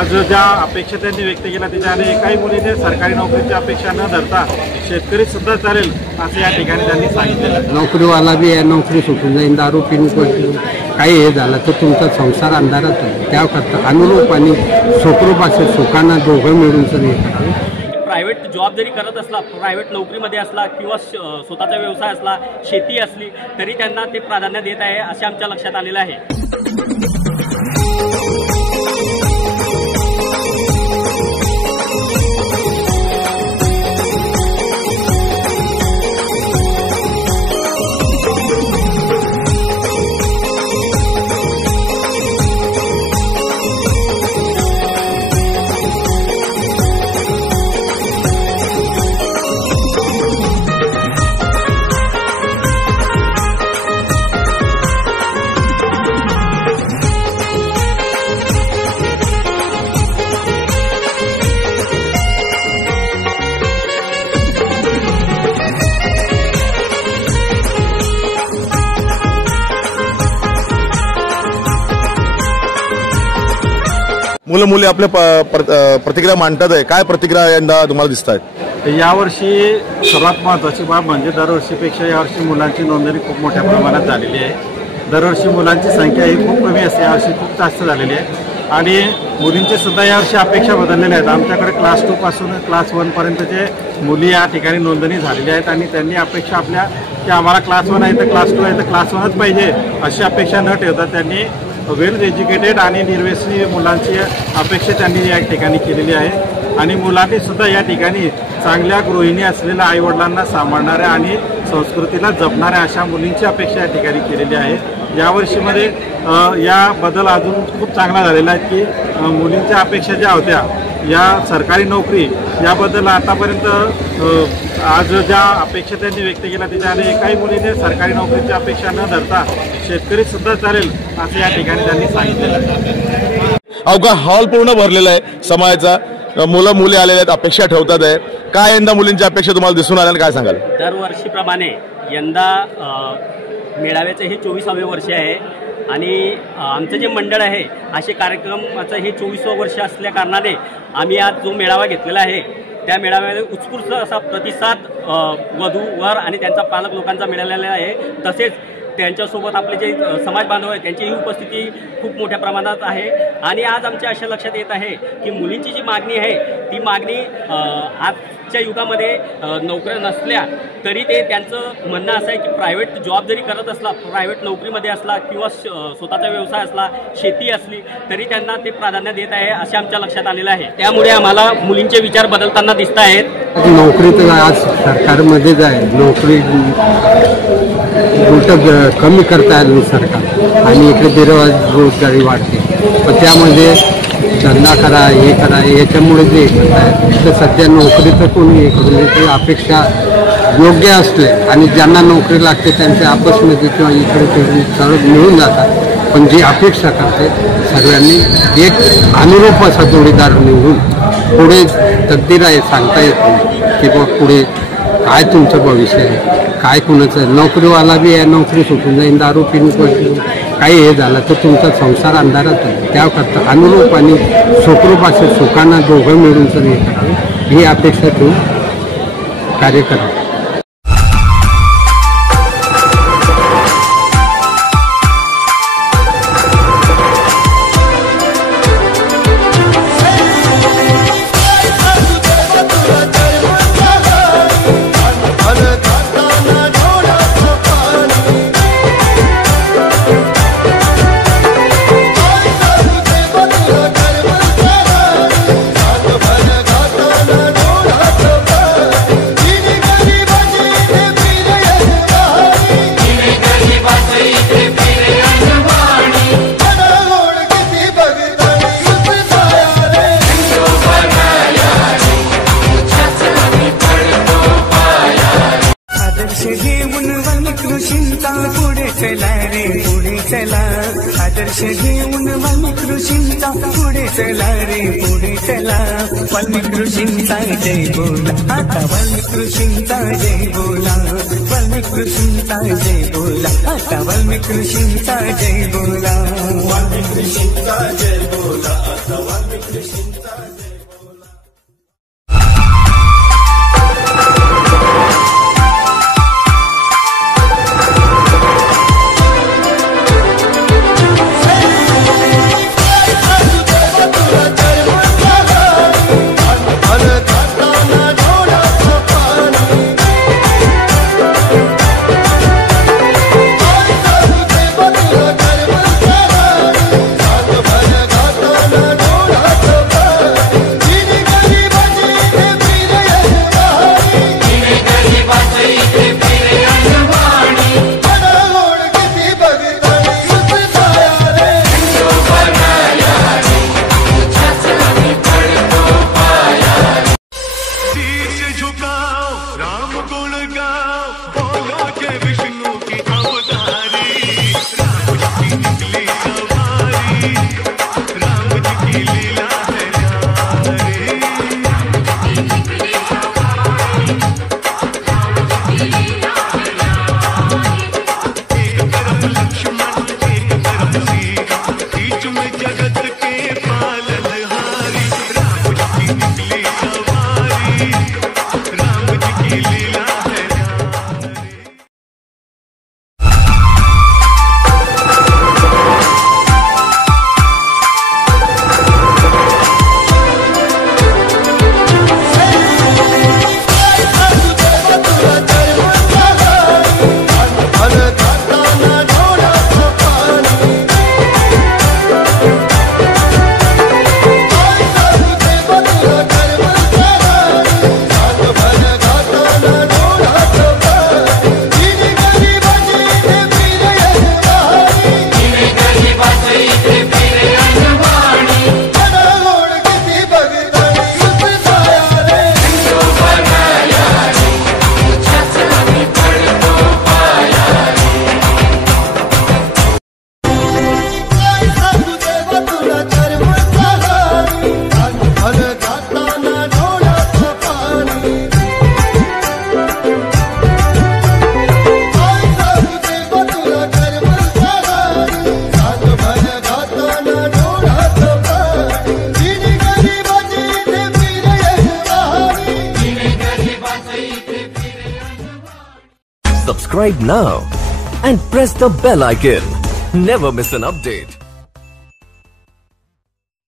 आज ज्या अपेक्षा त्यांनी व्यक्त केल्या त्याच्याने एकाही मुलीने सरकारी नोकरीची अपेक्षा न धरता शेतकरी सुद्धा चालेल असं या ठिकाणी त्यांनी सांगितलं। नोकरीवाला बी आहे, नोकरी सुटून जाईल, दारू पिऊन काही हे झालं तर तुमचा संसार अंधारात होईल। त्याकरता अनुरूप आणि सुखरूप असे सुखांना दोघं मिळून हे करावे। प्रायव्हेट जॉब जरी करत असला, प्रायव्हेट नोकरीमध्ये असला किंवा स्वतःचा व्यवसाय असला, शेती असली तरी त्यांना ते प्राधान्य देत आहे असे आमच्या लक्षात आलेलं आहे। मुलं मुली आपल्या प्रतिक्रिया मांडतात आहे, काय प्रतिक्रिया यंदा तुम्हाला दिसत आहेत? यावर्षी सर्वात महत्त्वाची बाब म्हणजे दरवर्षीपेक्षा यावर्षी मुलांची नोंदणी खूप मोठ्या प्रमाणात झालेली आहे। दरवर्षी मुलांची संख्या ही खूप कमी असते, यावर्षी खूप जास्त झालेली आहे आणि मुलींचे सुद्धा यावर्षी अपेक्षा बदललेल्या आहेत। आमच्याकडे क्लास 2 पासून क्लास 1 पर्यंतचे मुली या ठिकाणी नोंदणी झालेली आहेत आणि त्यांनी अपेक्षा आपल्या की आम्हाला क्लास 1 आहे तर क्लास 2 आहे तर क्लास 1च पाहिजे अशी अपेक्षा न ठेवता त्यांनी वेल एज्युकेटेड आणि निर्व्यसनी मुलांची अपेक्षा त्यांनी या ठिकाणी केलेली आहे आणि मुलांनी सुद्धा या ठिकाणी चांगल्या गृहिणी असलेल्या आईवडिलांना सांभाळणाऱ्या आणि संस्कृतीला जपणाऱ्या अशा मुलींची अपेक्षा या ठिकाणी केलेली आहे। यावर्षीमध्ये या बदल अजून खूप चांगला झालेला आहे की मुलींच्या अपेक्षा ज्या होत्या या सरकारी नोकरी याबद्दल आतापर्यंत आज ज्या अपेक्षा त्यांनी व्यक्त केल्या त्याच्याने एकाही मुलीने सरकारी नोकरीची अपेक्षा न धरता शेतकरी सुद्धा चालेल असं या ठिकाणी त्यांनी सांगितलं। अवघा हॉल पूर्ण भरलेला आहे समाजाचा, मुलं मुली आलेले आहेत, अपेक्षा ठेवतात आहे। काय यंदा मुलींची अपेक्षा तुम्हाला दिसून आल्या काय सांगाल? दरवर्षीप्रमाणे यंदा मेळाव्याचे हे 24वे वर्ष आहे आणि आमचं जे मंडळ आहे असे कार्यक्रमाचं हे 24वं वर्ष असल्या कारणाने आम्ही आज जो मेळावा घेतलेला आहे त्या मेळाव्यामध्ये उत्स्फूर्त असा प्रतिसाद वधूवर आणि त्यांचा पालक लोकांचा मिळालेला आहे। तसेच त्यांच्यासोबत आपले जे समाज बांधव आहेत त्यांचीही उपस्थिती खूप मोठ्या प्रमाणात आहे आणि आज आमच्या अशा लक्षात येत आहे की मुलींची जी मागणी आहे ती मागणी आजच्या युगामध्ये नोकऱ्या नसल्या तरी ते त्यांचं म्हणणं असं आहे की प्रायव्हेट जॉब जरी करत असला, प्रायव्हेट नोकरीमध्ये असला किंवा स्वतःचा व्यवसाय असला, शेती असली तरी त्यांना ते प्राधान्य देत आहे असे आमच्या लक्षात आलेलं आहे। त्यामुळे आम्हाला मुलींचे विचार बदलताना दिसत आहेत। नोकरी तर आज सरकारमध्येच आहे, नोकरी उलट कमी करता आली सरकार आणि इकडे बेरोजगारी वाढते, पण त्यामध्ये धंदा करा हे करा याच्यामुळे जे करतायत तर सध्या नोकरी तर कोणी हे करून देते। अपेक्षा योग्य असले आणि ज्यांना नोकरी लागते त्यांच्या आपसमध्ये किंवा इकडे तिकडे सर्व मिळून जातात, पण जी अपेक्षा करते सगळ्यांनी एक अनुरूप असा जोडीदार निवडून पुढे तकदीर आहे सांगता येत नाही की बघ पुढे काय तुमचं भविष्य आहे, काय कुणाचं। नोकरीवाला बी आहे, नोकरी सुटून जाईल, दारू पिऊन काही हे झालं तर तुमचा संसार अंधारात होईल। त्याकरता अनुरूप आणि सुखरूप असे सुखांना दोघं मिळून हे करावे ही अपेक्षा ठेवून कार्य करावे। आदर्श घेऊन वाल्मिक ऋषींचा पुढे चला रे पुढे चला। वाल्मिक ऋषींचा जय बोला, आता वाल्मिक ऋषींचा जय बोला, वाल्मिक ऋषींचा जय बोला, आता वाल्मिक ऋषींचा जय बोला, वाल्मिक ऋषींचा जय बोला, आता वाल्मिक ऋषी जगत के पालनहारी राम जी की निकली सवारी राम जी की लीला है Subscribe now and press the bell icon. Never miss an update.